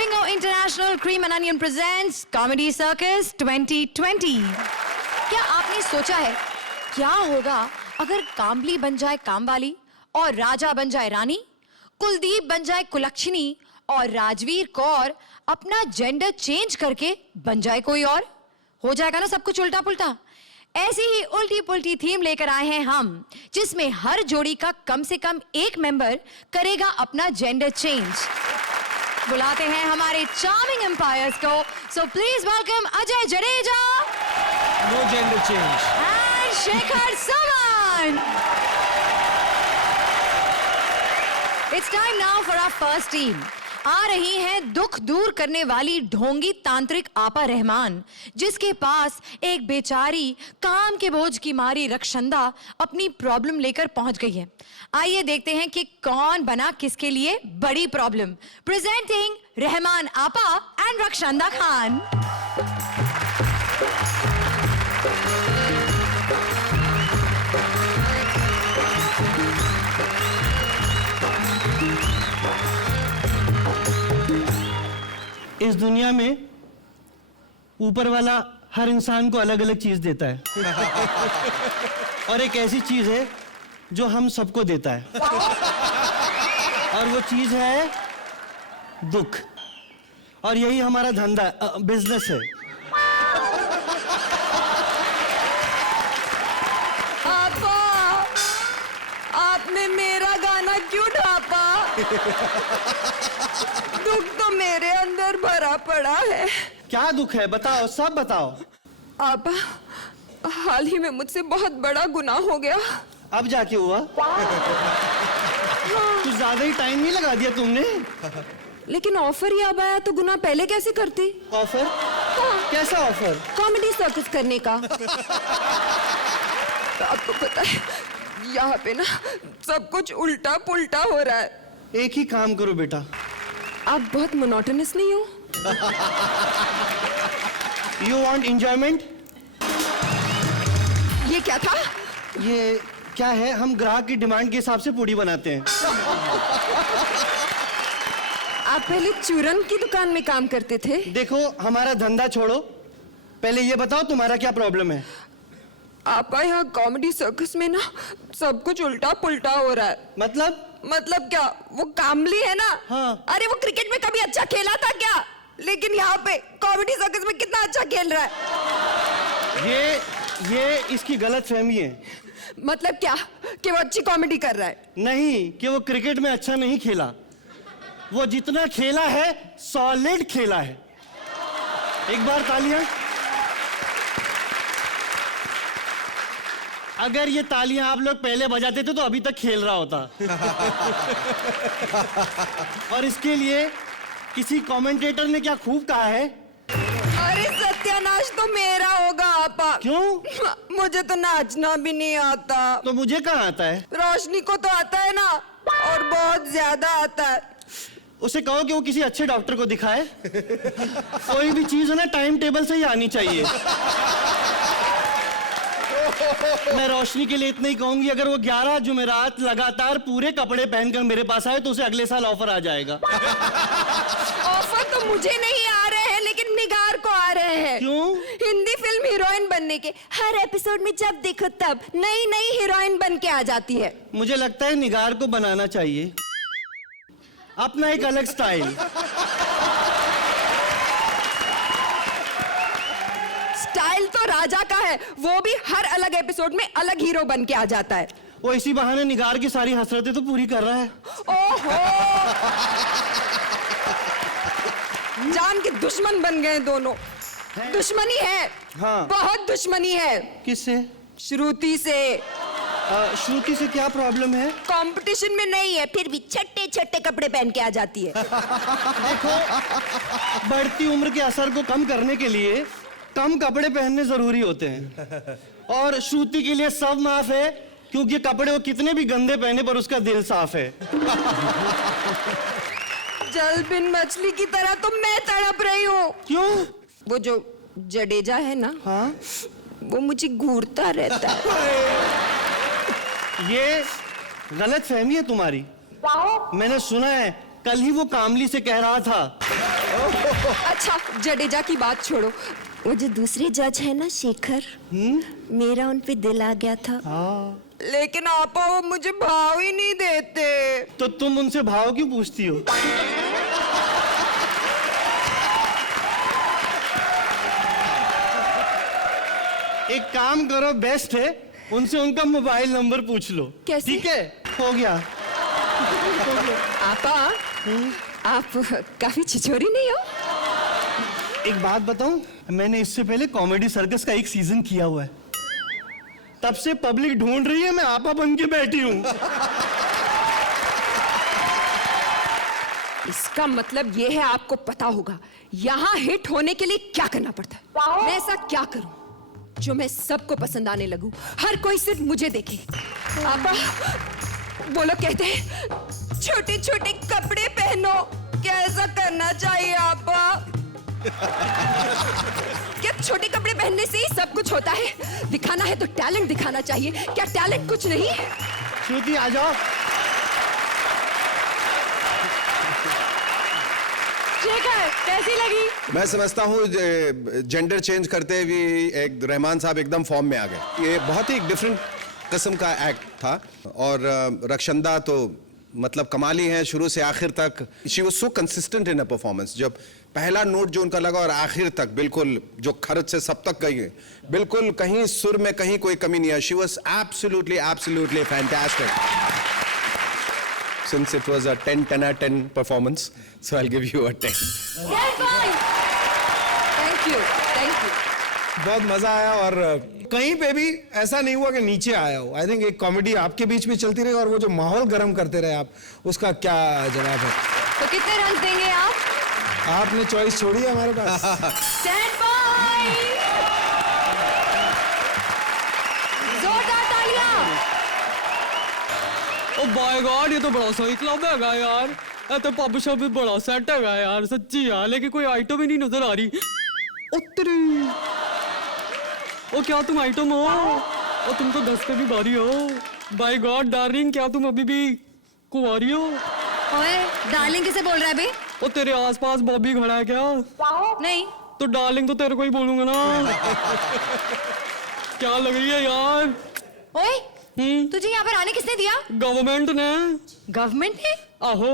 Bingo International Cream and Onion presents Comedy Circus 2020. क्या आपने सोचा है क्या होगा अगर कामली बन जाए कामवाली और राजा बन जाए रानी, कुलदीप बन जाए कुलक्षणी और राजवीर कौर अपना जेंडर चेंज करके बन जाए कोई और? हो जाएगा ना सब कुछ उल्टा पुल्टा। ऐसी ही उल्टी पुल्टी थीम लेकर आए हैं हम, जिसमें हर जोड़ी का कम से कम एक मेंबर करेगा अपना जेंडर चेंज। बुलाते हैं हमारे चार्मिंग एम्पायर्स को। So please welcome Ajay Jadeja, no gender change, and Shekhar Suman. It's time now for our first team. आ रही हैं दुख दूर करने वाली ढोंगी तांत्रिक आपा रहमान, जिसके पास एक बेचारी काम के बोझ की मारी रक्षंदा अपनी प्रॉब्लम लेकर पहुंच गई है। आइए देखते हैं कि कौन बना किसके लिए बड़ी प्रॉब्लम। प्रेजेंटिंग रहमान आपा एंड रक्षंदा खान। इस दुनिया में ऊपर वाला हर इंसान को अलग अलग चीज देता है और एक ऐसी चीज है जो हम सबको देता है और वो चीज है दुख। और यही हमारा धंधा बिजनेस है। आपा, आपने मेरा गाना क्यों ढापा? दुख तो मेरे अंदर भरा पड़ा है। क्या दुख है बताओ, सब बताओ। आपा, हाल ही में मुझसे बहुत बड़ा गुनाह हो गया। अब जाके हुआ? कुछ ज्यादा ही टाइम नहीं लगा दिया तुमने? लेकिन ऑफर ही अब आया तो गुनाह पहले कैसे करती? ऑफर? कैसा ऑफर? कॉमेडी सर्कस करने का। तो आपको पता है यहाँ पे ना सब कुछ उल्टा पुल्टा हो रहा है। एक ही काम करो बेटा। आप बहुत मोनोटोनस नहीं हो? You want enjoyment? ये क्या था? ये क्या है? हम ग्राहक की डिमांड के हिसाब से पूड़ी बनाते हैं। आप पहले चूरन की दुकान में काम करते थे? देखो हमारा धंधा छोड़ो, पहले ये बताओ तुम्हारा क्या प्रॉब्लम है? आपा, यहाँ कॉमेडी सर्कस में ना सब कुछ उल्टा पुल्टा हो रहा है। मतलब क्या? वो कामली है ना? हाँ। अरे वो क्रिकेट में कभी अच्छा खेला था क्या? लेकिन यहाँ पे कॉमेडी सर्कस में कितना अच्छा खेल रहा है। ये इसकी गलत फहमी है। मतलब क्या कि वो अच्छी कॉमेडी कर रहा है? नहीं कि वो क्रिकेट में अच्छा नहीं खेला, वो जितना खेला है सॉलिड खेला है। एक बार तालियां। अगर ये तालियां आप लोग पहले बजाते थे तो अभी तक खेल रहा होता। और इसके लिए किसी कमेंटेटर ने क्या खूब कहा है? अरे सत्यानाश तो मेरा होगा आपा। क्यों? मुझे तो नाचना भी नहीं आता। तो मुझे कहाँ आता है? रोशनी को तो आता है ना, और बहुत ज्यादा आता है। उसे कहो कि वो किसी अच्छे डॉक्टर को दिखाए। कोई भी चीज है ना टाइम टेबल से ही आनी चाहिए। मैं रोशनी के लिए इतना ही कहूंगी, अगर वो 11 जुमेरात लगातार पूरे कपड़े पहनकर मेरे पास आए तो उसे अगले साल ऑफर आ जाएगा। ऑफर तो मुझे नहीं आ रहे हैं, लेकिन निगार को आ रहे हैं। क्यों? हिंदी फिल्म हीरोइन बनने के हर एपिसोड में जब देखो तब नई नई हीरोइन बन के आ जाती है। मुझे लगता है निगार को बनाना चाहिए अपना एक अलग स्टाइल। स्टाइल तो राजा का है, वो भी हर अलग एपिसोड में अलग हीरो बन के आ जाता है। वो इसी बहाने निगार की सारी हसरतें तो पूरी कर रहा है। ओहो, जान के दुश्मन बन गए दोनों। दुश्मनी है। हाँ। बहुत दुश्मनी है। किससे? श्रुति से। श्रुति से क्या प्रॉब्लम है? कंपटीशन में नहीं है, फिर भी छट्टे छट्टे कपड़े पहन के आ जाती है। देखो, बढ़ती उम्र के असर को कम करने के लिए कम कपड़े पहनने जरूरी होते हैं। और श्रुति के लिए सब माफ है, क्योंकि कपड़े वो कितने भी गंदे पहने पर उसका दिल साफ है। जल बिन मछली की तरह तो मैं तड़प रही हूँ। क्यों? वो जो जडेजा है ना, हाँ, वो मुझे घूरता रहता है। ये गलत फहमी है तुम्हारी। मैंने सुना है कल ही वो कामली से कह रहा था अच्छा जडेजा की बात छोड़ो, वो जो दूसरे जज है ना शेखर, मेरा उन पे दिल आ गया था। लेकिन आपा वो मुझे भाव ही नहीं देते। तो तुम उनसे भाव क्यों पूछती हो? एक काम करो, बेस्ट है, उनसे उनका मोबाइल नंबर पूछ लो। कैसे? ठीक है, हो गया। आपा आप काफी छिछोरी नहीं हो? एक बात बताऊं, मैंने इससे पहले कॉमेडी सर्कस का एक सीजन किया हुआ है। तब से पब्लिक ढूंढ रही है, मैं आपा बन के बैठी हूं। इसका मतलब ये है आपको पता होगा यहाँ हिट होने के लिए क्या करना पड़ता है। मैं ऐसा क्या करूं जो मैं सबको पसंद आने लगूं, हर कोई सिर्फ मुझे देखे। आपा वो लोग कहते हैं छोटे छोटे कपड़े पहनो, क्या ऐसा करना चाहिए आपा? क्या छोटे कपड़े पहनने से ही सब कुछ होता है? दिखाना है तो टैलेंट दिखाना चाहिए, क्या टैलेंट कुछ नहीं? श्रुति आ जाओ। शेखर कैसी लगी? मैं समझता हूँ जेंडर चेंज करते हुए एक रहमान साहब एकदम फॉर्म में आ गए। ये बहुत ही डिफरेंट किस्म का एक्ट था। और रक्षंदा तो मतलब कमाली है शुरू से आखिर तक। She was so consistent in a performance. जब पहला नोट जो उनका लगा और आखिर तक बिल्कुल जो खर्च से सब तक गई, बिल्कुल कहीं सुर में कहीं कोई कमी नहीं है। She was absolutely fantastic. Since it was a 10 out of 10 performance, so I'll give you a 10. Thank you. बहुत मजा आया और कहीं पे भी ऐसा नहीं हुआ कि नीचे आया हो। आई थिंक एक कॉमेडी आपके बीच में चलती रही और वो जो माहौल गर्म करते रहे आप, उसका क्या जवाब है? तो कितने रन देंगे आप? आपने चॉइस छोड़ी है हमारे पास। Stand by. जोरदार तालियां। ओ बाय गॉड, ये तो बड़ा सही क्लब है यार। ये तो पब शॉप भी बड़ा सेट है यार, सच्ची यार। लेकिन कोई आइटम ही नहीं नजर आ रही। उत्तरी ओ क्या तुम आइटम हो? ओ तुम तो 10 पे भी भारी हो। बाय गॉड डार्लिंग, क्या तुम अभी भी कुंवारी हो? ओए डार्लिंग किसे बोल रहा है बे? ओ तेरे आसपास बॉबी खड़ा है क्या? नहीं तो डार्लिंग तो तेरे को ही बोलूंगा ना। क्या लग रही है यार? ओए तुझे यहाँ पर आने किसने दिया? गवर्नमेंट ने। गवर्नमेंट ने? आहो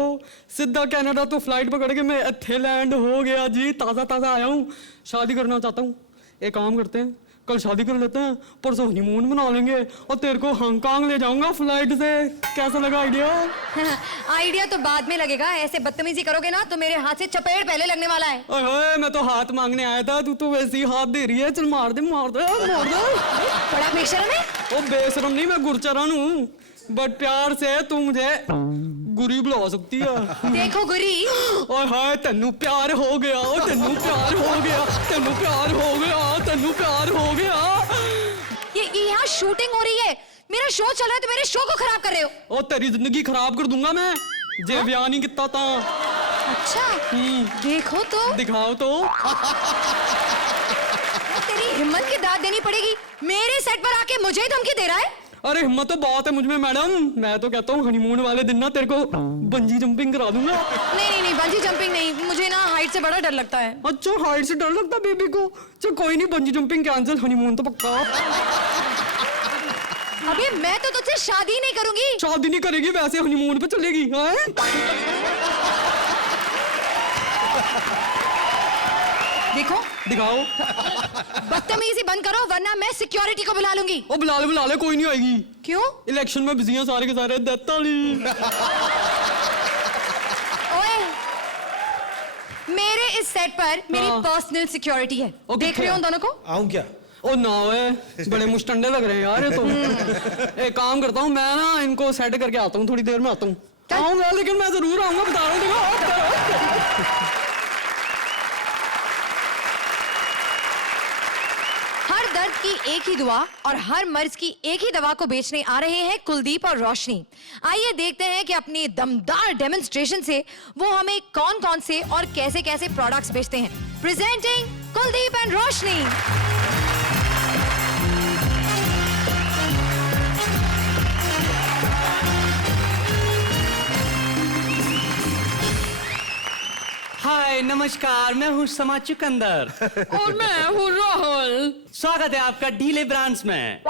सीधा कनाडा तो फ्लाइट पकड़ के मैं इत्थे लैंड हो गया जी। ताज़ा आया हूँ, शादी करना चाहता हूँ। एक काम करते हैं, कल शादी कर लेते हैं, परसों हनीमून मना लेंगे और तेरे को हांगकांग ले जाऊंगा फ्लाइट से। कैसा लगा आइडिया? आइडिया तो बाद में लगेगा, ऐसे बदतमीजी करोगे ना तो मेरे हाथ से चपेट पहले लगने वाला है। ओए मैं तो हाथ मांगने आया था, तू तो वैसे ही हाथ दे रही है। चल मार दे। बड़ा बेशरम है। ओ बेशरम नहीं, मैं गुरचरण हूँ, बट प्यार से तू मुझे गुरी बुला सकती है। देखो गुरी। ओए हाय तेनू प्यार हो गया, ओ तेनू प्यार हो गया, तेनू प्यार हो गया, तेनू प्यार हो गया। ये यहाँ शूटिंग हो रही है, मेरा शो चल रहा है तो मेरे शो को खराब कर रहे हो। ओ तेरी जिंदगी खराब कर दूंगा मैं जे ब्याह नहीं किता ता। अच्छा देखो तो। दिखाओ तो। तेरी हिम्मत की दाद देनी पड़ेगी, मेरे सेट पर आके मुझे ही धमकी दे रहा है। अरे हिम्मत तो बहुत है मुझ में मैडम। मैं तो कहता हूँ हनीमून वाले दिन ना तेरे को बंजी जंपिंग करा दूंगा। नहीं बंजी जंपिंग नहीं, मुझे ना हाइट से बड़ा डर लगता है। अच्छा हाइट से डर लगता बेबी को? चल कोई नहीं, बंजी जंपिंग कैंसिल, हनीमून तो पक्का। अबे मैं तो तुझसे शादी नहीं करूंगी। शादी नहीं करेगी, वैसे हनीमून पे चलेगी। देखो दिखाओ। बदतमीजी बंद करो वरना मैं सिक्योरिटी को बुला लूंगी। ओ बुला ले, कोई नहीं आएगी। क्यों? इलेक्शन में बिजी हैं सारे के सारे। ओए मेरे इस सेट पर मेरी पर्सनल सिक्योरिटी है। देख रहे हो उन दोनों को? आऊं क्या? ओ ना ओए, बड़े मुस्टंडे लग रहे हैं यार ये तो। एक काम करता हूँ मैं ना, इनको सेट करके आता हूँ, थोड़ी देर में आता हूँ। आऊंगा, लेकिन मैं जरूर आऊंगा, बता रहा हूँ। हर दर्द की एक ही दुआ और हर मर्ज की एक ही दवा को बेचने आ रहे हैं कुलदीप और रोशनी। आइए देखते हैं कि अपनी दमदार डेमोन्स्ट्रेशन से वो हमें कौन कौन से और कैसे कैसे प्रोडक्ट्स बेचते हैं। प्रेजेंटिंग कुलदीप एंड रोशनी। हाय नमस्कार, मैं हूँ समा चुकंदर। और मैं हूँ राहुल। स्वागत है आपका ढीले ब्रांड्स में।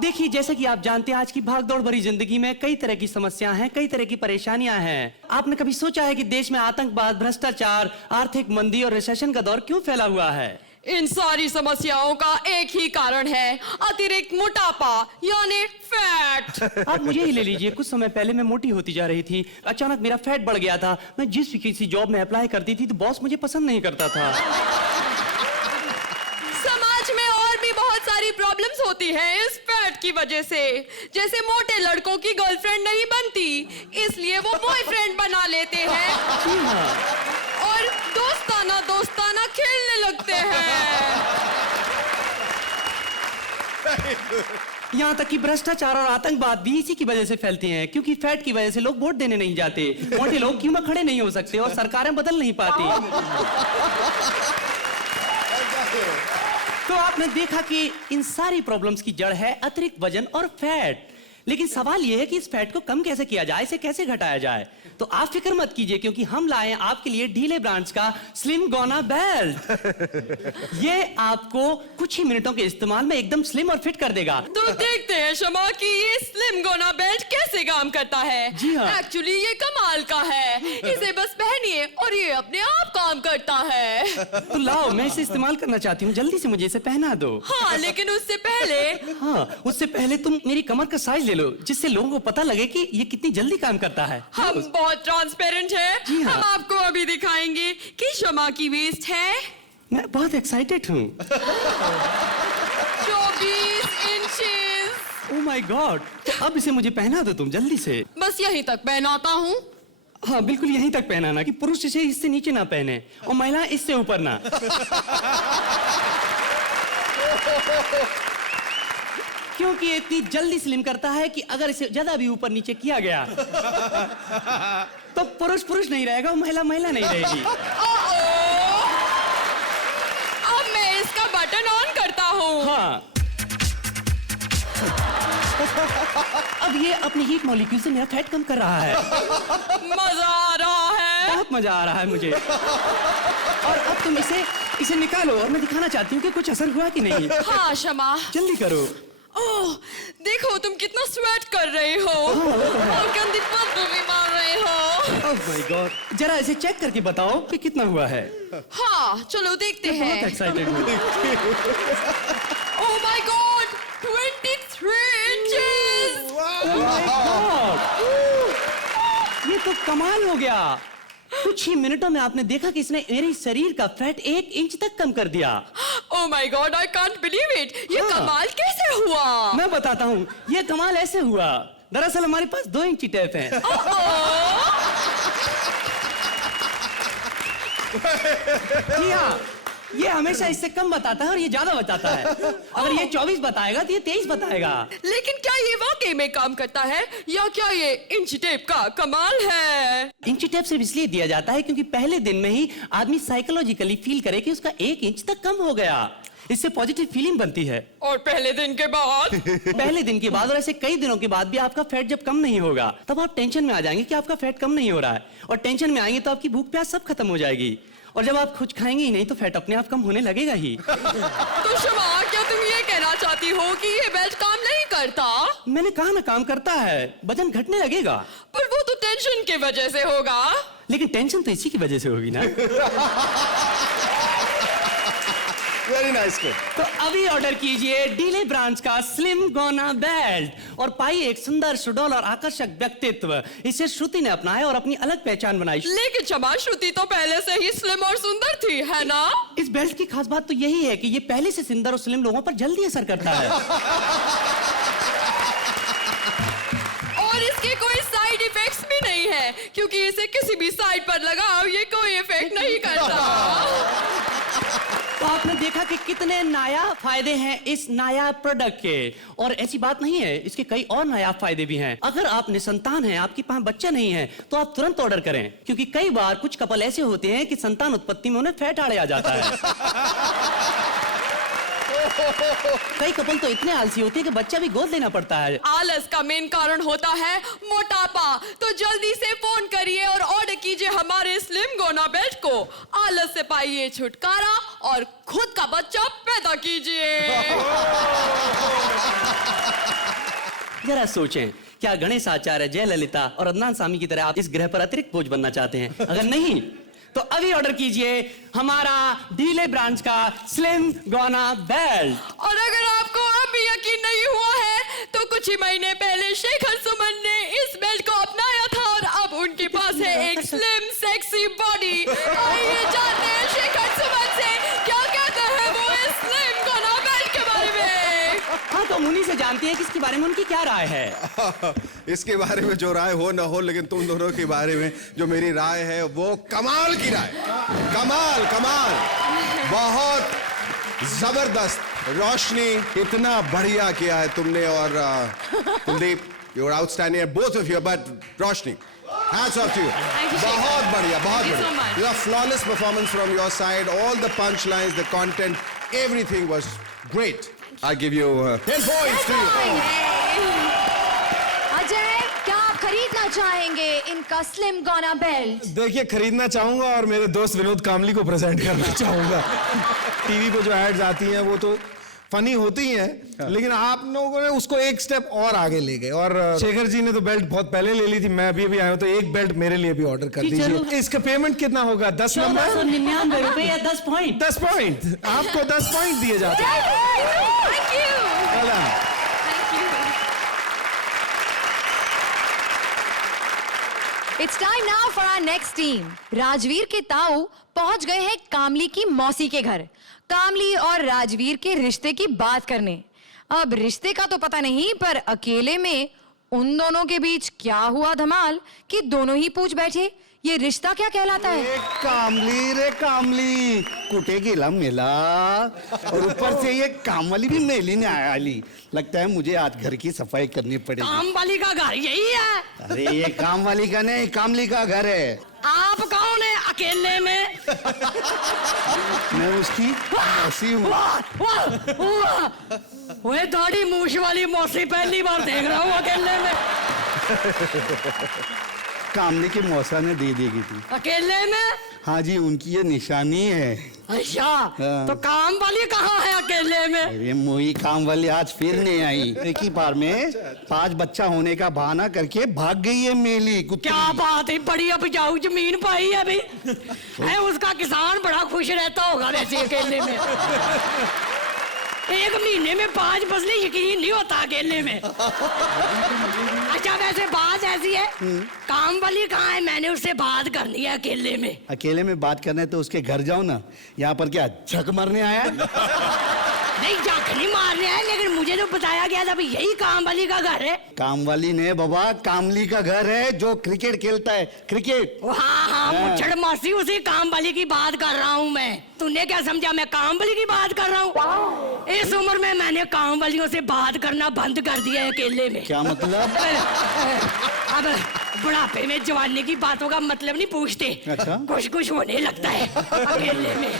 देखिए, जैसे कि आप जानते हैं, आज की भागदौड़ भरी जिंदगी में कई तरह की समस्याएं हैं, कई तरह की परेशानियां हैं। आपने कभी सोचा है कि देश में आतंकवाद, भ्रष्टाचार, आर्थिक मंदी और रिसेशन का दौर क्यों फैला हुआ है? इन सारी समस्याओं का एक ही कारण है, अतिरिक्त मोटापा यानी फैट। आप मुझे ही ले लीजिए, कुछ समय पहले मैं मोटी होती जा रही थी, अचानक मेरा फैट बढ़ गया था। मैं जिस भी किसी जॉब में अप्लाई करती थी तो बॉस मुझे पसंद नहीं करता था। समाज में और भी बहुत सारी प्रॉब्लम्स होती हैं इस फैट की वजह से। जैसे मोटे लड़कों की गर्लफ्रेंड नहीं बनती, इसलिए वो बॉयफ्रेंड बना लेते हैं। जी हाँ। और दोस्ताना दोस्ताना खेलने लगते हैं। यहाँ तक कि भ्रष्टाचार और आतंकवाद भी इसी की वजह से फैलते हैं, क्योंकि फैट की वजह से लोग वोट देने नहीं जाते, मोटे लोग क्यों में खड़े नहीं हो सकते और सरकारें बदल नहीं पाती। तो आपने देखा कि इन सारी प्रॉब्लम्स की जड़ है अतिरिक्त वजन और फैट। लेकिन सवाल यह है कि इस फैट को कम कैसे किया जाए, इसे कैसे घटाया जाए। तो आप फिक्र मत कीजिए, क्योंकि हम लाए हैं आपके लिए ढीले ब्रांड्स का स्लिम गोना बेल्ट। ये आपको कुछ ही मिनटों के इस्तेमाल में एकदम स्लिम और फिट कर देगा। तो देखते हैं शमा कि ये स्लिम गोना बेल्ट कैसे काम करता है। जी हाँ। एक्चुअली ये कमाल का है, इसे बस पहनिए और ये अपने आप काम करता है। तो लाओ, मैं इसे इस्तेमाल करना चाहती हूँ, जल्दी से मुझे इसे पहना दो। हाँ, लेकिन उससे उससे पहले तुम मेरी कमर का साइज ले लो, जिससे लोगों को पता लगे कि ये कितनी जल्दी काम करता है। हम बहुत ट्रांसपेरेंट हैं। जी हाँ। हम आपको अभी दिखाएंगे कि शमा की वेस्ट है मैं बहुत एक्साइटेड हूँ। 24 इंचेस। Oh my God! तो अब इसे मुझे पहना दो तुम जल्दी से। बस यहीं तक पहनाता हूँ। हाँ, बिल्कुल यहीं तक पहनाना कि पुरुष इसे इससे नीचे ना पहने और महिला इससे ऊपर ना। क्योंकि ये इतनी जल्दी स्लिम करता है कि अगर इसे ज्यादा भी ऊपर नीचे किया गया तो पुरुष पुरुष नहीं रहेगा और महिला महिला नहीं रहेगी। अब मैं इसका बटन ऑन करता हूँ। हाँ। अब ये अपनी हीट मॉलिक्यूल से मेरा फैट कम कर रहा है। मजा आ रहा है। बहुत मजा आ रहा है मुझे। और अब तुम इसे निकालो और मैं दिखाना चाहती हूँ कि कुछ असर हुआ कि नहीं। हाँ शमा, जल्दी करो। ओह, देखो तुम कितना स्वेट कर रहे हो और गंदी बदबू भी मार रहे हो। Oh my God! जरा इसे चेक करके बताओ कि कितना हुआ है। हाँ, चलो देखते मैं बहुत हैं। एक्साइटेड हूँ। Oh my God, 23 inches. Oh my God! ये तो कमाल हो गया। कुछ ही मिनटों में आपने देखा कि इसने मेरे शरीर का फैट 1 इंच तक कम कर दिया। Oh my God, I can't believe it. ये हाँ। कमाल कैसे हुआ? मैं बताता हूँ, ये कमाल ऐसे हुआ। दरअसल हमारे पास 2 इंची टेप है। जी हाँ, ये हमेशा इससे कम बताता है और ये ज्यादा बताता है। अगर ये 24 बताएगा तो ये 23 बताएगा। लेकिन क्या ये वाकई में काम करता है या क्या ये इंच टेप का कमाल है? इंची टेप सिर्फ इसलिए दिया जाता है क्योंकि पहले दिन में ही आदमी साइकोलॉजिकली फील करे कि उसका 1 इंच तक कम हो गया। इससे पॉजिटिव फीलिंग बनती है। और पहले दिन के बाद? पहले दिन के बाद और ऐसे कई दिनों के बाद भी आपका फैट जब कम नहीं होगा तब आप टेंशन में आ जाएंगे कि आपका फैट कम नहीं हो रहा है, और टेंशन में आएंगे तो आपकी भूख प्यास सब खत्म हो जाएगी, और जब आप कुछ खाएंगे ही नहीं तो फैट अपने आप कम होने लगेगा ही। तो शमा, क्या तुम ये कहना चाहती हो कि ये बेल्ट काम नहीं करता? मैंने कहा ना, काम करता है, वजन घटने लगेगा। पर वो तो टेंशन की वजह से होगा। लेकिन टेंशन तो इसी की वजह से होगी ना। Very nice. तो अभी ऑर्डर कीजिए ढीले ब्रांड्स का स्लिम गोना बेल्ट और पाइए एक सुंदर सुडौल और आकर्षक व्यक्तित्व। इसे श्रुति ने अपनाया और अपनी अलग पहचान बनाई। लेकिन शमा, श्रुति तो पहले से ही स्लिम और सुंदर थी, है ना? इस बेल्ट की खास बात तो यही है कि ये पहले से सुंदर और स्लिम लोगों पर जल्दी असर करता है। और इसके कोई साइड इफेक्ट्स भी नहीं है, क्योंकि इसे किसी भी साइड पर लगाओ ये कोई इफेक्ट नहीं करता। तो आपने देखा कि कितने नायाब फायदे हैं इस नायाब प्रोडक्ट के, और ऐसी बात नहीं है, इसके कई और नायाब फायदे भी हैं। अगर आप निसंतान हैं, आपके पास बच्चा नहीं है, तो आप तुरंत ऑर्डर करें, क्योंकि कई बार कुछ कपल ऐसे होते हैं कि संतान उत्पत्ति में उन्हें फैट आड़े आ जाता है। कई कपल तो इतने आलसी होते हैं कि बच्चा भी गोद लेना पड़ता है। आलस का मेन कारण होता है मोटापा। तो जल्दी से फोन करिए और ऑर्डर कीजिए हमारे स्लिम गोना बेल्ट को। आलस से पाइए छुटकारा और खुद का बच्चा पैदा कीजिए। जरा सोचें, क्या गणेश आचार्य, जयललिता और अदनान सामी की तरह आप इस ग्रह पर अतिरिक्त बोझ बनना चाहते हैं? अगर नहीं तो अभी ऑर्डर कीजिए हमारा डीले ब्रांच का स्लिम गोना बेल्ट। और अगर आपको अब भी यकीन नहीं हुआ है तो कुछ ही महीने पहले शेखर सुमन ने इस बेल्ट को अपनाया था और अब उनके पास है एक स्लिम सेक्सी बॉडी। आइए जानते हैं शेखर सुमन से क्या कहते हैं वो इस स्लिम गोना बेल्ट के बारे में। हाँ, तो हम उन्हीं से जानते हैं कि इसके बारे में उनकी क्या राय है। इसके बारे में जो राय हो ना हो, लेकिन तुम दोनों के बारे में जो मेरी राय है वो कमाल की राय। कमाल कमाल, बहुत जबरदस्त। रोशनी, इतना बढ़िया किया है तुमने। और Kuldeep, you are outstanding both of you, but Roshni, hats off to you. बहुत बढ़िया, बहुत बढ़िया। You have flawless performance from your side. All the punchlines, the content, everything was great. I give you 10 points to you. Ajay, क्या आप खरीदना चाहेंगे इनका slim gonna belt? देखिए, खरीदना चाहूंगा और मेरे दोस्त विनोद कामली को प्रेजेंट करना चाहूंगा। टीवी पे जो एड्स आती हैं वो तो फनी होती हैं, लेकिन आप लोगों ने उसको एक स्टेप और आगे ले गए। और शेखर जी ने तो बेल्ट बहुत पहले ले ली थी, मैं अभी आया हूं, तो एक बेल्ट मेरे लिए भी ऑर्डर कर दीजिए। इसका पेमेंट कितना होगा? 10 नंबर 1499 रुपए या 10 पॉइंट? 10 पॉइंट। आपको 10 पॉइंट दिए जाते हैं। Thank you. Well done. Thank you. It's time now for our next team. Rajveer के ताऊ पहुंच गए हैं कामली की मौसी के घर, कामली और राजवीर के रिश्ते की बात करने। अब रिश्ते का तो पता नहीं, पर अकेले में उन दोनों के बीच क्या हुआ धमाल कि दोनों ही पूछ बैठे ये रिश्ता क्या कहलाता है। कामली रे कामली, कुटे गेला मेला, और ऊपर से ये कामवाली भी मेली ने आली। लगता है मुझे आज घर की सफाई करनी पड़ेगी। काम वाली का घर यही है। अरे ये कामवाली का नहीं, कामली का घर है। आप कौन है अकेले में? मैं उसकी मौसी हूँ। वो दाढ़ी मूछ वाली मौसी पहली बार देख रहा हूँ अकेले में। कामली की मौसा ने दे देगी थी। अकेले में? हाँ जी, उनकी ये निशानी है। अच्छा, हाँ। तो काम वाली कहाँ है अकेले में? अरे मोई काम वाली आज फिर नहीं आई। एक ही बार में 5 बच्चा होने का बहाना करके भाग गई है मेली कुत्ती। क्या बात है, बड़ी उपजाऊ जमीन पाई है अभी। है उसका किसान बड़ा खुश रहता होगा वैसे अकेले में। एक महीने में 5 फसलें यकीन नहीं होता अकेले में। अच्छा, वैसे बात ऐसी है, काम वाली कहाँ है? मैंने उससे बात करनी है अकेले में। अकेले में बात करना है तो उसके घर जाओ ना। यहाँ पर क्या झक मारने आया? नहीं, जख नहीं मारने है, लेकिन मुझे तो बताया गया था यही काम वाली का घर है। काम वाली ने बाबा, कामली का घर है जो क्रिकेट खेलता है, क्रिकेट। हाँ, मुच्छड़ मासी, उसी काम वाली की बात कर रहा हूँ मैं। तूने क्या समझा मैं काम वाली की बात कर रहा हूँ? इस उम्र में मैंने काम वालियों से बात करना बंद कर दिया है अकेले में। क्या मतलब? अब बुढ़ापे में जवानी की बातों का मतलब नहीं पूछते। अच्छा? कुछ कुछ होने लगता है अकेले में।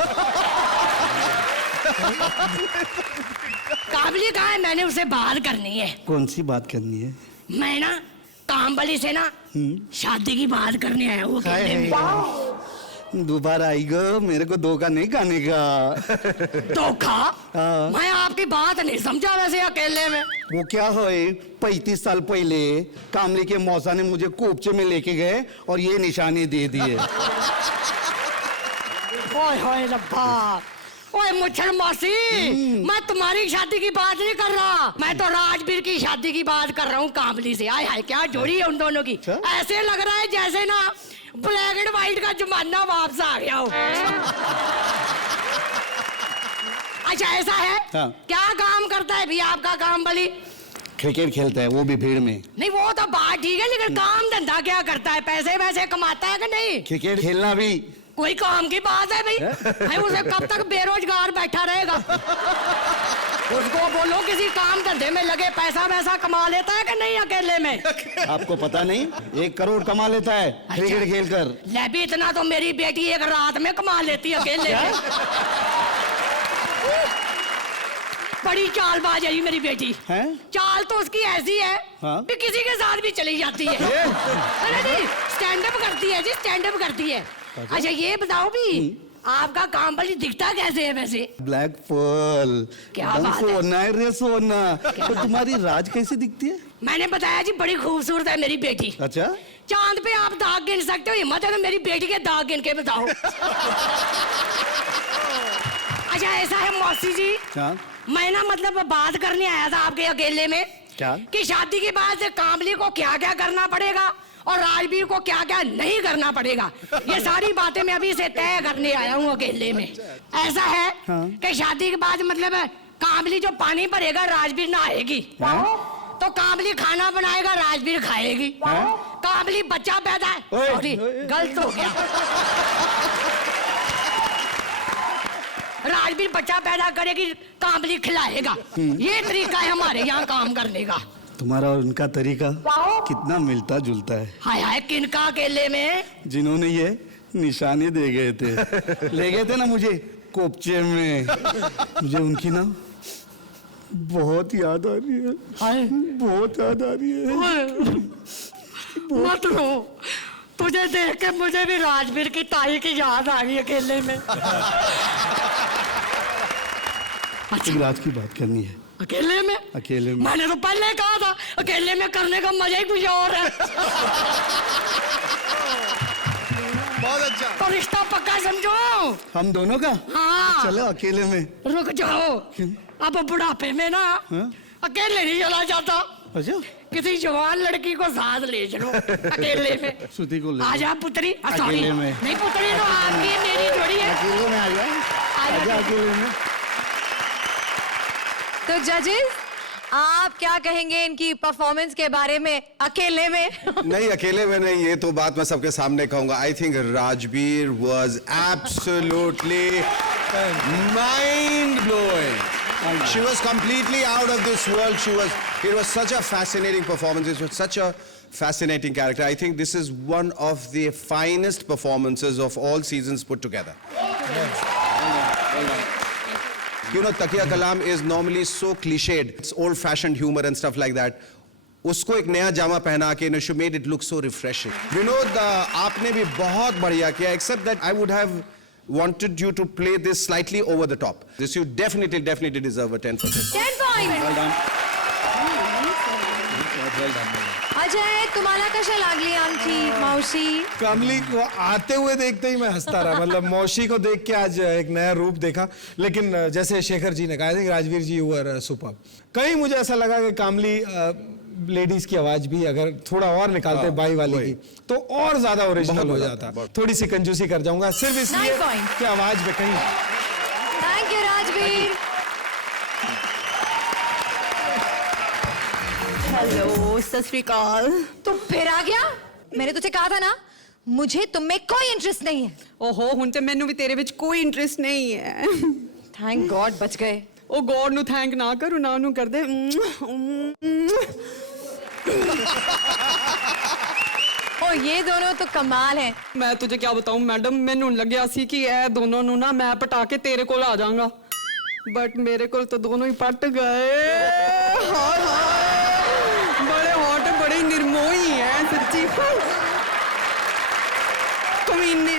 काबली कहाँ है? मैंने उसे बात करनी है। कौन सी बात करनी है? मैं ना काम वाली से ना शादी की बात करने आया हूँ अकेले में। दोबारा आई गो, मेरे को धोखा नहीं खाने का। धोखा? हाँ। मैं आपकी बात नहीं समझा वैसे अकेले में। वो क्या है, 35 साल पहले कामली के मौसा ने मुझे कोपचे में लेके गए और ये निशानी दे दिए। ओए होए रब्बा, ओए मुच्छड़ मौसी, मैं तुम्हारी शादी की बात नहीं कर रहा, मैं तो राजवीर की शादी की बात कर रहा हूँ कामली से। आय हाय, क्या जोड़ी है उन दोनों की। ऐसे लग रहा है जैसे ना ब्लैक एंड व्हाइट का जमाना वापस आ गया हो। अच्छा, ऐसा है? हाँ। क्या काम करता है भी आपका काम वाली? क्रिकेट खेलता है, वो भी भीड़ में। नहीं, वो तो बात ठीक है, लेकिन काम धंधा क्या करता है? पैसे वैसे कमाता है कि नहीं? क्रिकेट खेलना भी कोई काम की बात है भाई? भाई उसे कब तक बेरोजगार बैठा रहेगा? उसको बोलो किसी काम धंधे में लगे, पैसा वैसा कमा लेता है कि नहीं अकेले में? आपको पता नहीं, 1 करोड़ कमा लेता है क्रिकेट खेलकर। ले भी, इतना तो मेरी बेटी एक रात में कमा लेती है अकेले में। बड़ी चालबाज है जी मेरी बेटी। हैं? चाल तो उसकी ऐसी है हाँ? कि किसी के साथ भी चली जाती है। अरे जी स्टैंड अप करती है जी, स्टैंड अप करती है। अच्छा ये बताओ भी आपका कामवाली दिखता कैसे है वैसे? Black pearl. क्या एकदम बात है? सोना है रे सोना। तो तुम्हारी राज कैसे दिखती है? मैंने बताया जी बड़ी खूबसूरत है मेरी बेटी। अच्छा, चांद पे आप दाग गिन सकते हो, हिम्मत है तो मेरी बेटी के दाग गिन के बताओ। अच्छा ऐसा है मौसी जी, हाँ? मैं ना मतलब बात करने आया था आपके अकेले में क्या? कि शादी के बाद कामली को क्या क्या करना पड़ेगा और राजवीर को क्या क्या नहीं करना पड़ेगा। ये सारी बातें मैं अभी से तय करने आया हूँ अकेले में। ऐसा है कि शादी के बाद मतलब कामली जो पानी भरेगा राजवीर नहाएगी, तो कामली खाना बनाएगा राजवीर खाएगी, कामली बच्चा पैदा सॉरी गलत हो गया, राजवीर बच्चा पैदा करेगी, कामली खिलाएगा। ये तरीका है हमारे यहाँ काम करने का। तुम्हारा और उनका तरीका कितना मिलता जुलता है। हाय हाय किनका अकेले में? जिन्होंने ये निशाने दे गए थे, ले गए थे ना मुझे कोपचे में, मुझे उनकी ना बहुत याद आ रही है, बहुत याद आ रही है। मत रो, तुझे देख के मुझे भी राजवीर की ताई की याद आ गई अकेले में। तुम राज की बात करनी है अकेले में? अकेले में। मैंने तो पहले कहा था अकेले में करने का मजा ही कुछ और है। बहुत अच्छा। तो रिश्ता पक्का समझो। हम दोनों का? हाँ। चलो अकेले में। रुक जाओ, अब बुढ़ापे में ना अकेले नहीं चला जाता, अच्छा, किसी जवान लड़की को साथ ले चलो अकेले में। श्रुति को ले आजा पुत्री, सॉरी अकेले में। नहीं पुत्री तो आपकी मेरी जोड़ी है। अकेले में आ जा, आजा अकेले में। तो जजेस आप क्या कहेंगे इनकी परफॉर्मेंस के बारे में अकेले में? नहीं अकेले में नहीं, ये तो बात मैं सबके सामने कहूंगा। I think Rajveer was absolutely mind blowing. She was completely out of this world. It was such a fascinating performance. It was such a fascinating character. I think this is one of the finest performances of all seasons put together. You know, Takiya Kalam is normally so cliched. It's old-fashioned humor and stuff like that. उसको एक नया जामा पहना के she made it look so refreshing. Vinod, आपने भी बहुत बढ़िया किया, except that I would have wanted you to play this slightly over the top. This you definitely deserve a 10 for this. 10 points. Well done. Ajay तुम्हाला कशा लागली आमची मावशी? कमली को आते हुए देखते ही मैं हंसता रहा, मतलब मौसी को देख के आज एक नया रूप देखा। लेकिन जैसे शेखर जी ने कहा था, राजवीर जी वर सुपर। कहीं मुझे ऐसा लगा कि कामली लेडीज की आवाज भी अगर थोड़ा और निकालते बाई वाली की तो और ज्यादा ओरिजिनल हो जाता। थोड़ी सी कंजूसी कर जाऊंगा सिर्फ इसलिए कि आवाज में कहीं। Thank you Rajveer. हेलो सत श्री अकाल। तू फिर आ गया? मैंने तुझे कहा था ना मुझे तुम में कोई इंटरेस्ट नहीं है। ओहो हुन ते मैनू भी तेरे विच कोई इंटरेस्ट नहीं है। थैंक गॉड बच गए। ओ गॉड नु थैंक ना करू, ना नु कर दे। ओ ये दोनों तो कमाल हैं। मैं तुझे क्या बताऊं मैडम, मैनू लग्या सी कि ए दोनों नु ना मैं पटा के तेरे कोल आ जाऊंगा, बट मेरे कोल तो दोनों ही पट गए। हाय हाय बड़े हॉट, बड़े निर्मोही हैं सच्ची कमीने।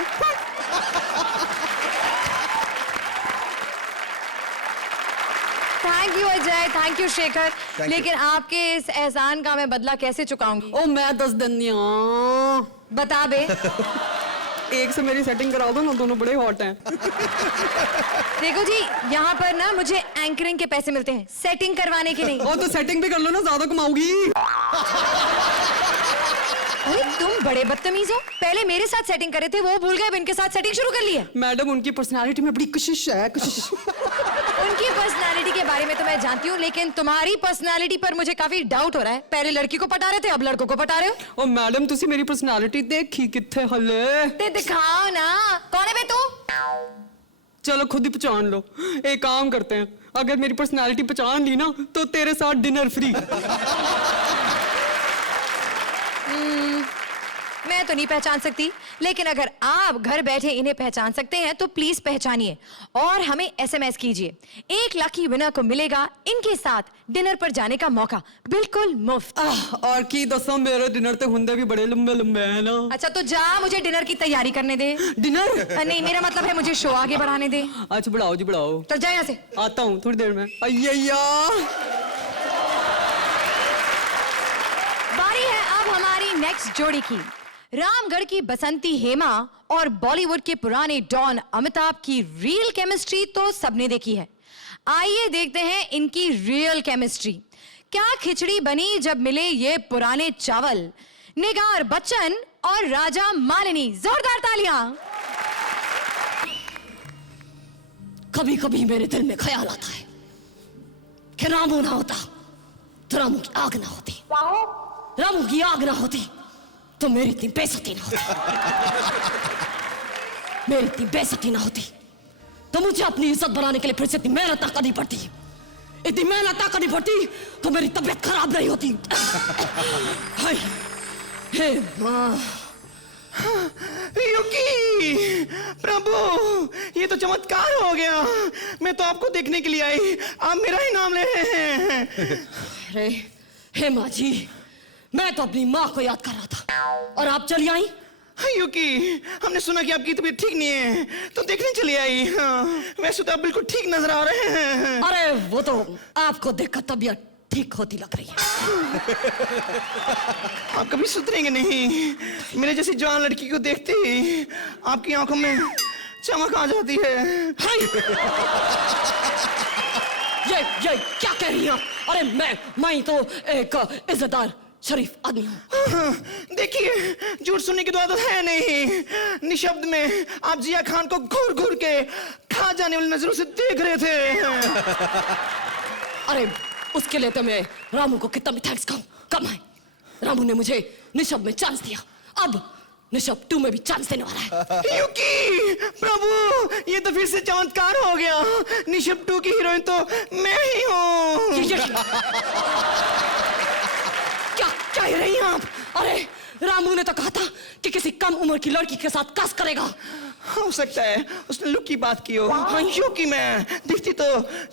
Thank you Ajay, thank you Shekhar, लेकिन आपके इस एहसान का मैं बदला कैसे चुकाऊंगी? ओ मैं 10 दिन बता बे। एक से मेरी सेटिंग करा दो ना, दोनों बड़े हॉट हैं। देखो जी यहाँ पर ना मुझे एंकरिंग के पैसे मिलते हैं, सेटिंग करवाने के नहीं। ओ तो सेटिंग भी कर लो ना, ज्यादा कमाओगी। अरे तुम बड़े बदतमीज हो, पहले मेरे साथ सेटिंग करे थे, वो भूल गए, अब इनके साथ सेटिंग शुरू कर ली है। मैडम उनकी पर्सनालिटी में बड़ी कशिश है, कशिश। उनकी पर्सनालिटी के बारे में तो मैं जानती हूँ, लेकिन तुम्हारी पर्सनालिटी पर मुझे काफी डाउट हो रहा है। पहले लड़की को पटा रहे थे, अब लड़कों को पटा रहे हो। ओ मैडम तुसी मेरी पर्सनालिटी देखी किथे हले? ते दिखाओ ना, कौन है बे तू? चलो खुद ही पहचान लो। एक काम करते हैं, अगर मेरी पर्सनालिटी पहचान ली ना तो तेरे साथ डिनर फ्री। मैं मैं तो नहीं पहचान सकती, लेकिन अगर आप घर बैठे इन्हें पहचान सकते हैं तो प्लीज पहचानिए और हमें SMS कीजिए। एक लकी विनर को मिलेगा इनके साथ डिनर पर जाने का मौका, बिल्कुल मुफ्त। और की दसा मेरे डिनर ते हुंदे भी बड़े लंबे लंबे हैं ना। अच्छा तो जा, मुझे डिनर की तैयारी करने दे। डिनर? नहीं, मेरा मतलब है मुझे शो आगे बढ़ाने दे। अच्छा बढ़ाओ जी बढ़ाओ। चल जा यहाँ से। आता हूँ थोड़ी देर में। अय्या बारी है अब हमारी नेक्स्ट जोड़ी की। रामगढ़ की बसंती हेमा और बॉलीवुड के पुराने डॉन अमिताभ की रियल केमिस्ट्री तो सबने देखी है। आइए देखते हैं इनकी रियल केमिस्ट्री। क्या खिचड़ी बनी जब मिले ये पुराने चावल। निगार बच्चन और राजा मालिनी, जोरदार तालियां। कभी कभी मेरे दिल में ख्याल आता है कि रामू ना होता तो रामू की आग ना होती, रामू की आग ना होती तो मेरी इतनी बेइज्जती ना होती, मेरी इतनी बेइज्जती ना होती तो मुझे अपनी इज्जत बनाने के लिए फिर से इतनी मेहनत ना करनी पड़ती, इतनी मेहनत ना करनी पड़ती तो मेरी तबीयत खराब नहीं होती। हाय हे माँ। युकी, प्रभु ये तो चमत्कार हो गया। मैं तो आपको देखने के लिए आई, आप मेरा ही नाम ले रहे हैं। अरे हे माँ जी, मैं तो अपनी माँ को याद कर रहा था और आप चली आई। युकी, हमने सुना कि आपकी तबीयत ठीक नहीं है तो देखने चली आई। हाँ, वैसे तो आप बिल्कुल ठीक नजर आ रहे हैं। अरे वो तो आपको देखकर तबीयत ठीक होती लग रही है। आप कभी सुधरेंगे नहीं। मेरे जैसी जवान लड़की को देखते ही आपकी आंखों में चमक आ जाती है। ये क्या कह रही हैं आप? अरे मैं तो एक इज्जतदार शरीफ आदमी हूँ। देखिए, झूठ सुनने की तो आदत है नहीं। निशब्द में आप जिया खान को घूर घूर के खा जाने वाली नजरों से देख रहे थे। अरे उसके लिए तो मैं रामू को कितना भी थैंक्स कहूँ कम है। रामू ने मुझे निशब्द में चांस दिया, अब निशब्द 2 में भी चांस देने वाला है। युकी, प्रभु ये तो फिर से चमत्कार हो गया। निशब्द 2 की हीरोइन तो मैं ही हूँ। क्या कह रही हैं आप? अरे रामू ने तो कहा था कि किसी कम उम्र की लड़की के साथ कास्ट करेगा। हो सकता है उसने लुक की बात की हो। हाँ, युकी मैं दिखती तो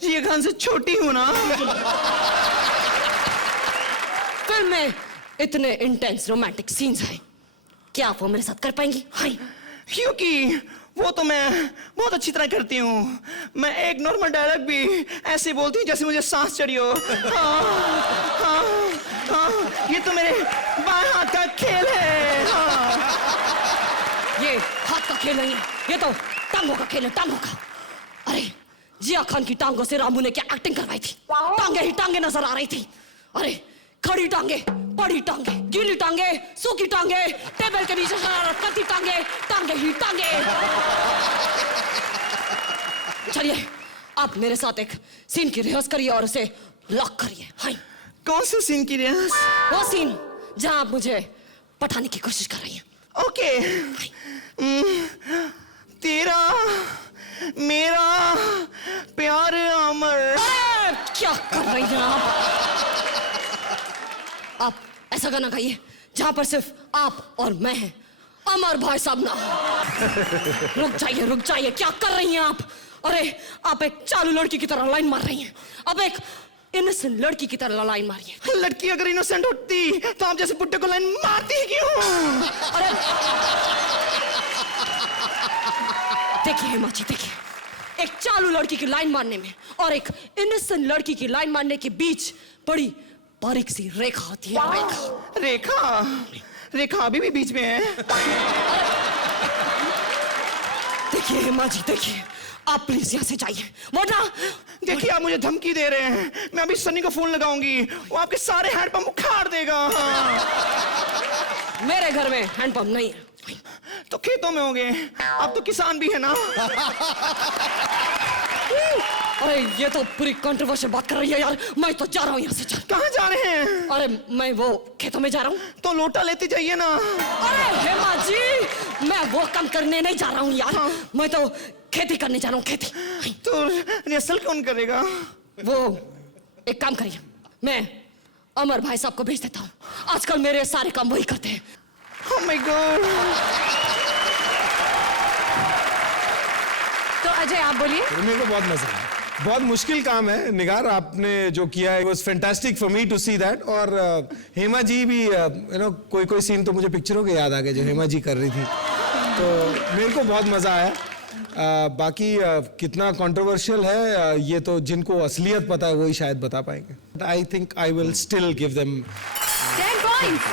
जिया खान से छोटी हूँ ना। फिल्म में इतने इंटेंस रोमांटिक सीन्स हैं, क्या आप वो मेरे साथ कर पाएंगी? हाँ क्योंकि वो तो मैं बहुत अच्छी तरह करती हूँ। मैं एक नॉर्मल डायलॉग भी ऐसे बोलती हूँ जैसे मुझे सांस चढ़ी हो। हाँ, हाँ, हाँ, ये तो मेरे बाएं हाथ का खेल है। हाँ। ये हाथ का खेल नहीं है, ये तो टांगों का खेल है, टांगों का। अरे जिया खान की टांगों से रामू ने क्या एक्टिंग करवाई थी। टांगे ही टांगे नजर आ रही थी। अरे खड़ी टांगे, बड़ी टांगे, गीली टांगे, सूखी टांगे, टेबल के नीचे शरारत करती टांगे, टांगे ही टांगे। चलिए आप मेरे साथ एक सीन की रिहर्स करिए और उसे लॉक करिए। हाँ, कौन से सीन की रिहर्स? वो सीन जहां आप मुझे पटाने की कोशिश कर रही हैं। ओके। तेरा मेरा प्यार अमर। क्या कर रही हैं आप ऐसा गाना गाइए जहां पर सिर्फ आप और मैं हैं, अमर भाई साहब ना। रुक जाइए, क्या कर रही हैं आप? अरे आप एक चालू लड़की की तरह लाइन मार रही हैं, अब एक इनोसेंट लड़की की तरह लाइन मारिए। लड़की अगर इनोसेंट होती तो आप जैसे बुड्ढे को लाइन मारती क्यों? अरे देखिए हेमा जी, देखिए, एक चालू लड़की की लाइन मारने में और एक इनोसेंट लड़की की लाइन मारने के बीच बड़ी बारीक सी रेखा होती है। रेखा अभी भी बीच में है। देखिए हेमा जी, देखिए, आप प्लीज यहाँ से जाइए, वरना देखिए आप मुझे धमकी दे रहे हैं। मैं अभी सनी को फोन लगाऊंगी, वो आपके सारे हैंडपंप उखाड़ देगा। मेरे घर में हैंडपंप नहीं है। तो खेतों में होंगे, आप तो किसान भी है ना। अरे ये तो पूरी कंट्रोवर्शियल बात कर रही है यार। मैं तो जा रहा हूँ यहाँ से। चल। कहाँ जा रहे हैं? अरे मैं वो खेतों में जा रहा हूँ। तो लोटा लेते जाइए ना। अरे हेमा जी, मैं वो काम करने नहीं जा रहा हूँ यार। हाँ। मैं तो खेती करने जा रहा हूँ, खेती। तो रिहर्सल कौन करेगा? वो एक काम करिए, मैं अमर भाई साहब को भेज देता हूँ, आजकल मेरे सारे काम वही करते हैं। Oh my God. तो अजय आप बोलिए। मेरे को बहुत मजा आया, बहुत मुश्किल काम है निगार, आपने जो किया है was fantastic for me to see that. और हेमा जी भी यू नो कोई सीन तो मुझे पिक्चरों के याद आ गए जो हेमा जी कर रही थी, तो मेरे को बहुत मजा आया। बाकी कितना कंट्रोवर्शियल है ये तो जिनको असलियत पता है वही शायद बता पाएंगे। I think I will still give them 10 points.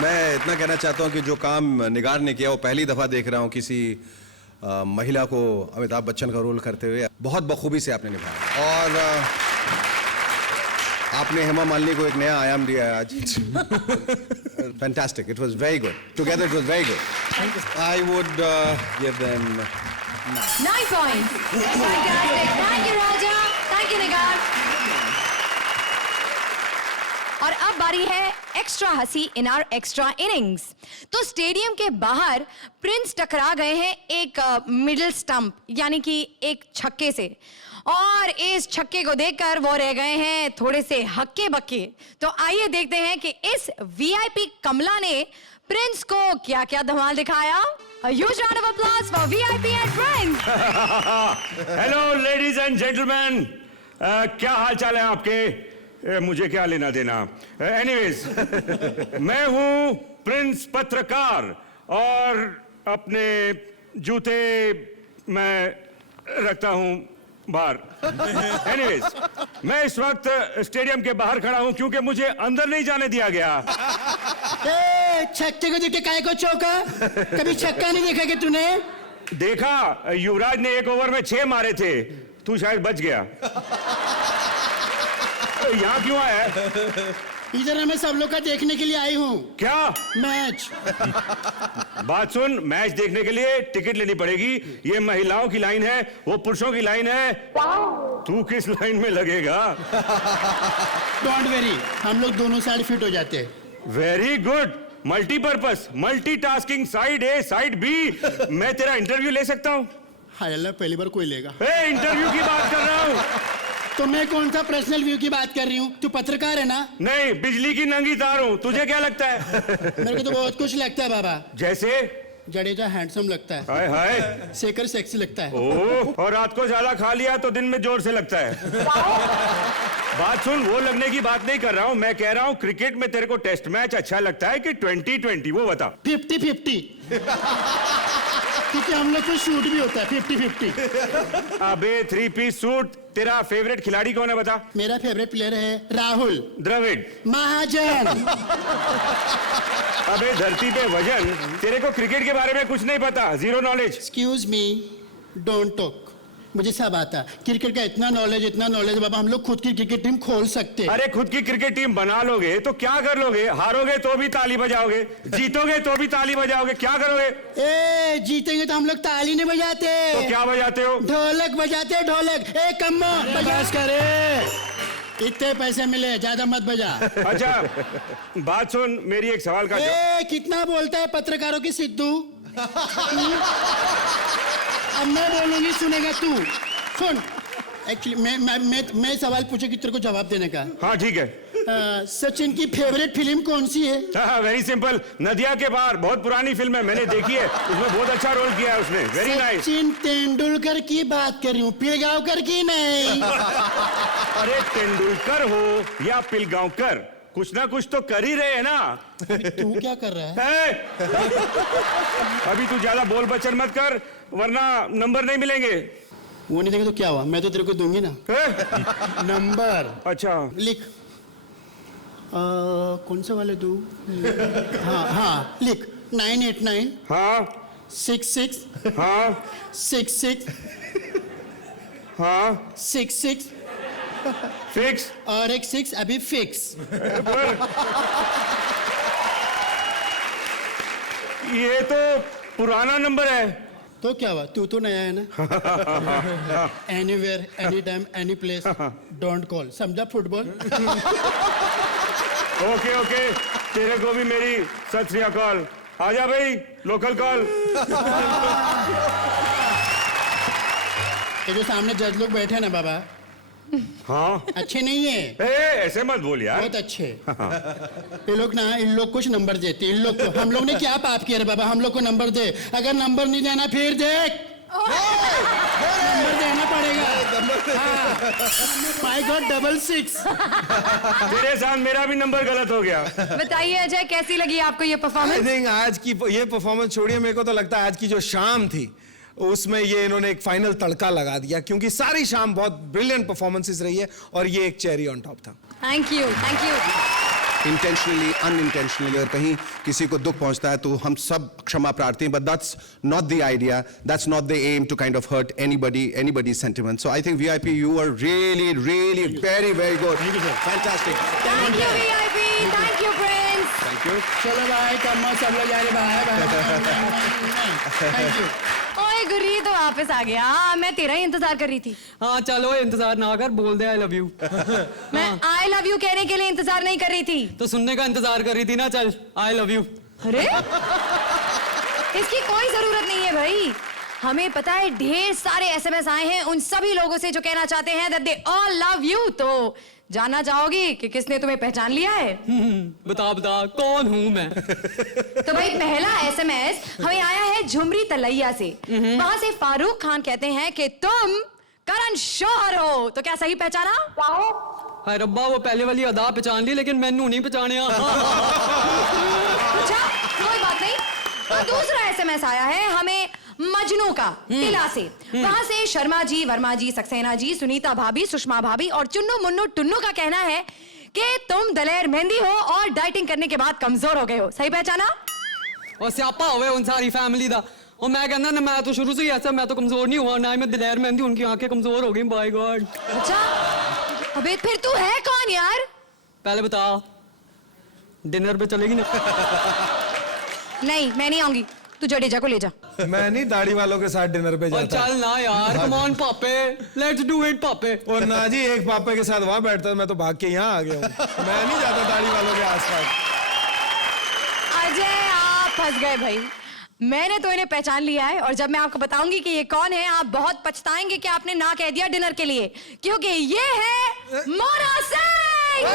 मैं इतना कहना चाहता हूं कि जो काम निगार ने किया वो पहली दफा देख रहा हूं किसी महिला को अमिताभ बच्चन का रोल करते हुए। बहुत बखूबी से आपने निभाया और आपने हेमा मालिनी को एक नया आयाम दिया है आज। Fantastic, it was very good, together it was very good. I would give them 9 points. Fantastic. Thank you, Raja. Thank you, निगार। और अब बारी है एक्स्ट्रा हंसी इन आवर एक्स्ट्रा इनिंग्स। तो स्टेडियम के बाहर प्रिंस टकरा गए हैं एक मिडिल स्टंप यानी कि एक छक्के से, और इस छक्के को देखकर वो रह गए हैं थोड़े से हक्के बक्के। तो आइए देखते हैं कि इस वीआईपी कमला ने प्रिंस को क्या क्या धमाल दिखाया। A huge round of applause for VIP and Prince. Hello ladies and gentleman, क्या हाल चाल है आपके? मुझे क्या लेना देना। एनीवेज मैं हूं प्रिंस पत्रकार और अपने जूते मैं रखता हूं बाहर। एनीवेज मैं इस वक्त स्टेडियम के बाहर खड़ा हूं क्योंकि मुझे अंदर नहीं जाने दिया गया। छक्के को देख के काहे को चौका? कभी छक्का नहीं देखा कि तूने? देखा, युवराज ने 1 ओवर में 6 मारे थे, तू शायद बच गया। यहाँ क्यों आया है? इधर मैं सब लोग का देखने के लिए आई हूँ। क्या? मैच। बात सुन, मैच देखने के लिए टिकट लेनी पड़ेगी। ये महिलाओं की लाइन है, वो पुरुषों की लाइन है। तू किस लाइन में लगेगा? डोंट वेरी, हम लोग दोनों साइड फिट हो जाते हैं। Very good, multipurpose, multitasking, side A side B. मैं तेरा इंटरव्यू ले सकता हूँ? हाय अल्लाह, पहली बार कोई लेगा। इंटरव्यू की बात कर रहा हूँ। तो मैं कौन सा पर्सनल व्यू की बात कर रही हूँ? तू पत्रकार है ना? नहीं, बिजली की नंगी तार हूँ। तुझे क्या लगता है? मेरे को तो बहुत कुछ लगता है बाबा। जैसे? जडेजा हैंडसम लगता है। हाय हाय। शेखर सेक्सी लगता है। ओह, और रात को ज्यादा खा लिया तो दिन में जोर से लगता है। बात सुन, वो लगने की बात नहीं कर रहा हूँ, मैं कह रहा हूँ क्रिकेट में तेरे को टेस्ट मैच अच्छा लगता है कि 2020? वो बता। 50-50 क्योंकि हम लोग को शूट भी होता है 50-50। अबे 3 पीस सूट, तेरा फेवरेट खिलाड़ी कौन है बता? मेरा फेवरेट प्लेयर है राहुल द्रविड़ महाजन। अबे धरती पे वजन, तेरे को क्रिकेट के बारे में कुछ नहीं पता, zero knowledge. Excuse me, don't talk, मुझे सब आता। क्रिकेट का इतना नॉलेज बाबा, हम लोग खुद की क्रिकेट टीम खोल सकते। अरे खुद की क्रिकेट टीम बना लोगे तो क्या कर लोगे? हारोगे तो भी ताली बजाओगे, जीतोगे तो भी ताली बजाओगे, क्या करोगे? ए जीतेंगे तो हम लोग ताली नहीं बजाते। तो क्या बजाते हो? ढोलक बजाते, ढोलक। ए कम्मो बजास करे, इतने पैसे मिले, ज्यादा मत बजा। अच्छा बात सुन, मेरी एक सवाल का कितना बोलता है पत्रकारों की सिद्धू? अब मैं बोलूंगी, सुनेगा तू। सुन, एक्चुअली मैं सवाल पूछे कि तेरे को जवाब देने का। हाँ ठीक है। सचिन की फेवरेट फिल्म कौन सी है? वेरी सिंपल, नदिया के पार, बहुत पुरानी फिल्म है, मैंने देखी है, उसमें बहुत अच्छा रोल किया है उसने। Very nice. सचिन तेंदुलकर की बात कर रही हूँ, पिलगांवकर की नहीं। अरे तेंदुलकर हो या पिलगांवकर, कुछ ना कुछ तो कर ही रहे हैं ना। तू क्या कर रहा है? अभी तू ज्यादा बोल बचन मत कर वरना नंबर नहीं मिलेंगे। वो नहीं देंगे तो क्या हुआ, मैं तो तेरे को दूंगी ना नंबर। अच्छा लिख। कौन सा वाले दू? हाँ लिख। 989। हाँ 66। हाँ 66। हाँ 66 फिक्स। और एक 6 अभी फिक्स। ये तो पुराना नंबर है। तो क्या हुआ, तू तो नया है ना। Anywhere, any time, any place, don't call, समझा? फुटबॉल। ओके ओके, तेरे को भी मेरी सत श्री अकाल। आजा भाई, लोकल कॉल। ये जो सामने जज लोग बैठे ना बाबा, हाँ अच्छे नहीं है, ऐसे मत बोल यार। बहुत अच्छे। ये लोग ना, इन लोग कुछ नंबर देते, इन लोग को, हम लोग ने क्या पाप किया रे बाबा, हम लोग को नंबर दे, अगर नंबर नहीं देना फिर देख नंबर देना पड़ेगा। My God, 66। तेरे साथ मेरा भी नंबर गलत हो गया। बताइए अजय, कैसी लगी आपको ये आई परफॉर्मेंस? थिंक आज की ये परफॉर्मेंस छोड़िए, मेरे को तो लगता है आज की जो शाम थी उसमें ये इन्होंने एक फाइनल तड़का लगा दिया, क्योंकि सारी शाम बहुत ब्रिलियंट परफॉर्मेंसेस रही है और ये एक चेरी ऑन टॉप था। Thank you, thank you. Intentionally unintentionally और कहीं किसी को दुख पहुंचता है तो हम सब क्षमा प्रार्थी हैं, but that's not the idea, that's not the aim to kind of hurt anybody's sentiment. So I think VIP, you are really very good. Fantastic. Thank you VIP, thank you Prince. Thank you. चलो भाई, कम्मा सब लोग जा रहे bye. Thank you. ओए गुरी तो वापस आ गया। मैं तेरा ही इंतजार कर रही थी। हाँ चलो, इंतजार ना कर, बोल दे आई लव यू। मैं आई लव यू कहने के लिए इंतजार नहीं कर रही थी। तो सुनने का इंतजार कर रही थी ना, चल आई लव यू। अरे इसकी कोई जरूरत नहीं है भाई, हमें पता है ढेर सारे SMS आए हैं उन सभी लोगों से जो कहना चाहते हैं that they all love you। तो जानना चाहोगी कि किसने तुम्हें पहचान लिया है? बता बता, कौन हूँ मैं? तो भाई पहला SMS हमें आया है झुमरी तलैया से। वहां से फारूक खान कहते हैं कि तुम करण शौहर हो। तो क्या सही पहचाना? हाय रब्बा, वो पहले वाली अदा पहचान ली लेकिन मैनू नहीं पहचानिया। अच्छा कोई बात नहीं। तो दूसरा SMS आया है हमें मजनू का टिला से। वहां से शर्मा जी, वर्मा जी, सक्सेना जी, सुनीता भाभी, सुषमा भाभी और चुन्नू मुन्नू टुन्नू का कहना है कि तुम दलेर मेहंदी हो और डाइटिंग करने के बाद कमजोर हो गए हो। सही पहचाना? और स्यापा हुए उन सारी फैमिली दा। और मैं कहना ना, मैं तो शुरू से ही ऐसा, मैं तो कमजोर नहीं हुआ, ना ही मैं दिलेर मेहंदी, उनकी आंखें कमजोर हो गई। By God. अच्छा अबे फिर तू है कौन यार? पहले बता, डिनर पे चलेगी ना? नहीं मैं नहीं आऊंगी, तू जडेजा को ले जा। मैं नहीं दाढ़ी वालों के साथ डिनर पे और जाता। चल ना यार, कम ऑन पापे, लेट्स डू इट पापे। और ना जी, एक पापा के साथ वहां बैठता, मैं तो भाग के यहाँ आ गया हूँ। मैं नहीं जाता दाढ़ी वालों के आसपास। अजय आप फंस गए भाई, मैंने तो इन्हें पहचान लिया है और जब मैं आपको बताऊंगी कि ये कौन है आप बहुत पछताएंगे कि आपने ना कह दिया डिनर के लिए, क्योंकि ये है मोना सिंह।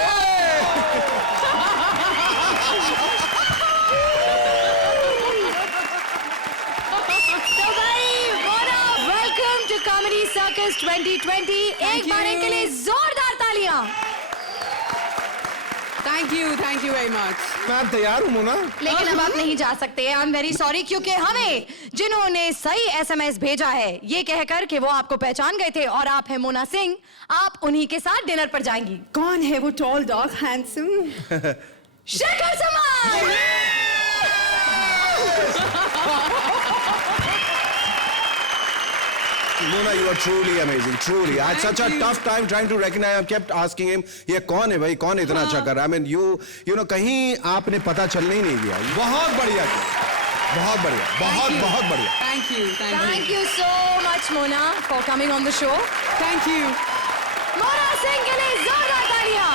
तो भाई Mona, welcome to comedy circus 2020। एक बार इनके लिए जोरदार तालियां। Thank you very much. मैं तैयार हूँ मोना। लेकिन अब आप नहीं जा सकते, आई एम वेरी सॉरी, क्योंकि हमें जिन्होंने सही SMS भेजा है ये कहकर कि वो आपको पहचान गए थे और आप हैं मोना सिंह, आप उन्हीं के साथ डिनर पर जाएंगी। कौन है वो टॉल डॉग हैंडसम? शेखर समाज। Mona, you are truly amazing, truly. I had such a tough time trying to recognize. I kept asking him, ये कौन है भाई, कौन इतना अच्छा कर रहा है? I mean, you know, कहीं आपने पता चलने ही नहीं दिया। बहुत बढ़िया किया, बहुत बढ़िया, बहुत बढ़िया। Thank you so much Mona for coming on the show. Thank you. Mona Singh के लिए जोरदार तालियां।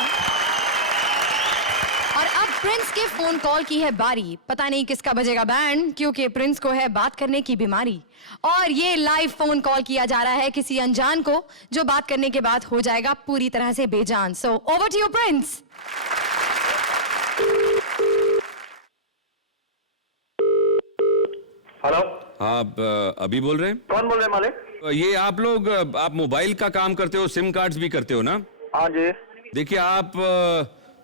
और अब प्रिंस के फोन कॉल की है बारी। पता नहीं किसका बजेगा बैंड, क्योंकि प्रिंस को है बात करने की बीमारी और ये लाइव फोन कॉल किया जा रहा है किसी अनजान को, जो बात करने के बाद हो जाएगा पूरी तरह से बेजान। So over to you Prince. Hello, आप अभी बोल रहे हैं? कौन बोल रहे हैं मालिक? ये आप लोग, आप मोबाइल का काम करते हो, सिम कार्ड्स भी करते हो ना? हाँ जी। देखिए आप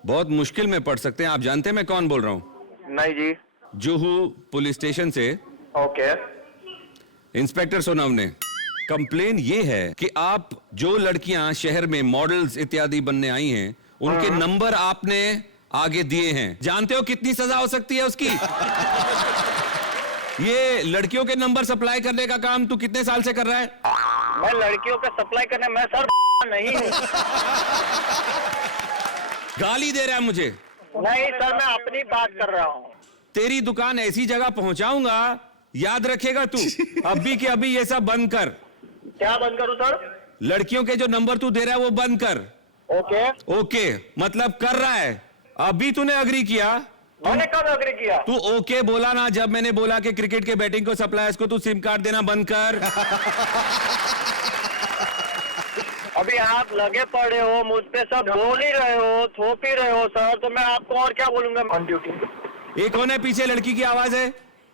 बहुत मुश्किल में पड़ सकते हैं। आप जानते हैं मैं कौन बोल रहा हूँ? नहीं जी। जुहू पुलिस स्टेशन से ओके। इंस्पेक्टर सोनव ने कंप्लेन ये है कि आप जो लड़कियां शहर में मॉडल्स इत्यादि बनने आई हैं उनके नंबर आपने आगे दिए हैं। जानते हो कितनी सजा हो सकती है उसकी? ये लड़कियों के नंबर सप्लाई करने का काम तू कितने साल से कर रहा है? मैं लड़कियों का सप्लाई करने, मैं सर नहीं हूँ। गाली दे रहा है मुझे? नहीं सर, मैं अपनी बात कर रहा हूँ। तेरी दुकान ऐसी जगह पहुंचाऊंगा, याद रखेगा तू। अभी के अभी ये सब बंद कर। क्या बंद करूँ सर? लड़कियों के जो नंबर तू दे रहा है वो बंद कर। ओके। ओके मतलब कर रहा है। अभी तूने अग्री किया? मैंने कब अग्री किया? तू ओके बोला ना जब मैंने बोला कि क्रिकेट के बैटिंग को सप्लायर्स को तू सिम कार्ड देना बंद कर। अभी आप लगे पड़े हो, मुझ पे सब बोल ही रहे हो, थोप ही रहे हो सर, तो मैं आपको और क्या बोलूंगा ऑन ड्यूटी। ये कौन है पीछे? लड़की की आवाज है।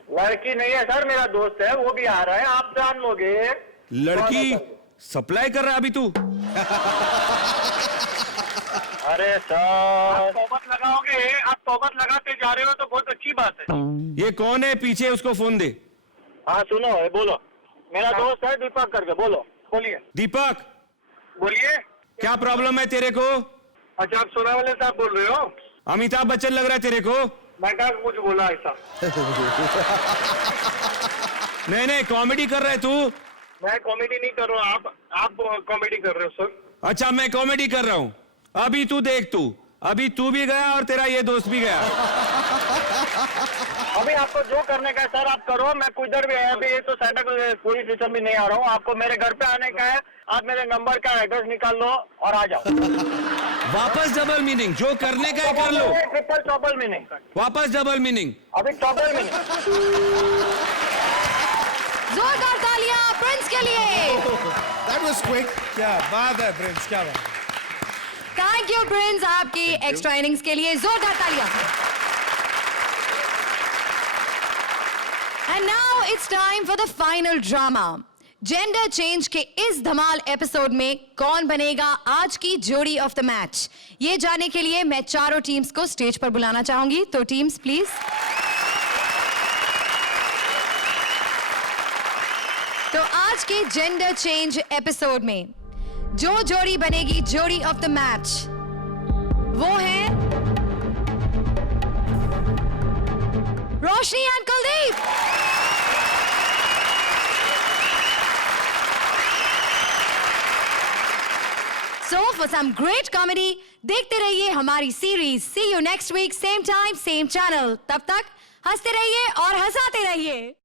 लड़की नहीं है सर, मेरा दोस्त है, वो भी आ रहा है, आप जान लोगे। लड़की सप्लाई कर रहा है अभी तू? अरे सर, आप तोबत लगाओगे, आप तोबत लगाते जा रहे हो तो बहुत अच्छी बात है। ये कौन है पीछे? उसको फोन दे। हाँ सुनो, बोलो। मेरा दोस्त है दीपक करके, बोलो, बोलिए। दीपक, बोलिए। क्या प्रॉब्लम है तेरे को? अच्छा, आप सोनावाले साहब बोल रहे हो? अमिताभ बच्चन लग रहा है तेरे को। मैं क्या कुछ बोला ऐसा? नहीं, कॉमेडी कर रहा है तू। मैं कॉमेडी नहीं कर रहा हूँ, आप कॉमेडी कर रहे हो सर। अच्छा, मैं कॉमेडी कर रहा हूँ। अभी तू देख, अभी तू भी गया और तेरा ये दोस्त भी गया। अभी आपको जो करने का है सर आप करो, मैं किधर भी है अभी, ये तो सेंटर पुलिस स्टेशन भी नहीं आ रहा हूँ, आपको मेरे घर पे आने का है। आप मेरे नंबर का एड्रेस निकाल लो और आ जाओ। वापस डबल मीनिंग, जो करने का है कर लो। ट्रिपल डबल मीनिंग, वापस डबल मीनिंग, अभी डबल मीनिंग। जोरदार तालियां प्रिंस के लिए। That was quick. क्या बात है प्रिंस, क्या बात। थैंक यू प्रिंस, आपकी एक्स्ट्रा इनिंग्स के लिए जोरदार तालियां। And now it's time for the final drama. Gender change के इस धमाल एपिसोड में कौन बनेगा आज की जोड़ी ऑफ द मैच, ये जानने के लिए मैं चारों टीम्स को स्टेज पर बुलाना चाहूंगी। तो टीम्स प्लीज। तो आज के जेंडर चेंज एपिसोड में जो जोड़ी बनेगी जोड़ी ऑफ द मैच, वो है Roshni and Kuldeep. So for some great comedy, देखते रहिए हमारी सीरीज। See you next week, same time, same channel। तब तक हंसते रहिए और हंसाते रहिए।